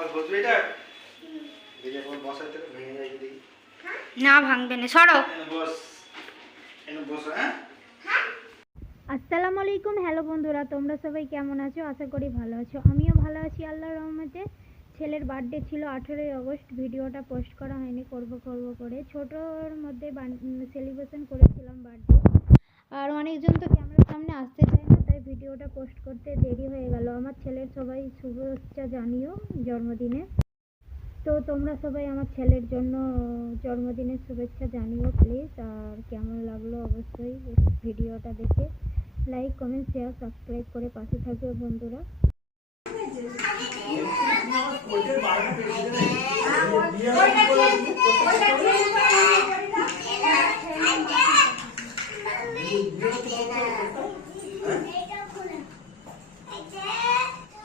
আবার বসবে এটা? দেখি একবার বসাই তো ভেঙে যায় যদি না ভাঙবে না। সরো। বস। এনে বস হ্যাঁ? আসসালামু আলাইকুম। হ্যালো বন্ধুরা তোমরা সবাই কেমন আছো? আশা করি ভালো আছো। আমিও ভালো আছি আল্লাহর রহমতে। ছেলের বার্থডে ছিল আঠেরোই আগস্ট। ভিডিওটা পোস্ট করা হয়নি করব করব করে। ছোটোর মধ্যে সেলিব্রেশন করেছিলাম বার্থডে আর অনেকজন তো ক্যামেরার ভিডিওটা পোস্ট করতে দেরি হয়ে গেল। আমার ছেলের সবাই শুভেচ্ছা জানিও জন্মদিনে। তো তোমরা সবাই আমার ছেলের জন্য জন্মদিনের শুভেচ্ছা জানিও প্লিজ আর কেমন লাগল অবশ্যই ভিডিওটা দেখে। লাইক কমেন্ট শেয়ার সাবস্ক্রাইব করে পাশে থাকবে বন্ধুরা। আলো তুমি এটা কাটো বলছি তোদের আবার এইটাই ভেজ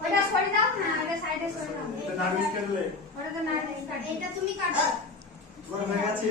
ওটা সরে দাও না ওটা সাইডে সরে দাও এটা নার্গিস কাটলে ওটা তো না কাট এটা তুমি কাটো। তোমার হয়ে গেছে?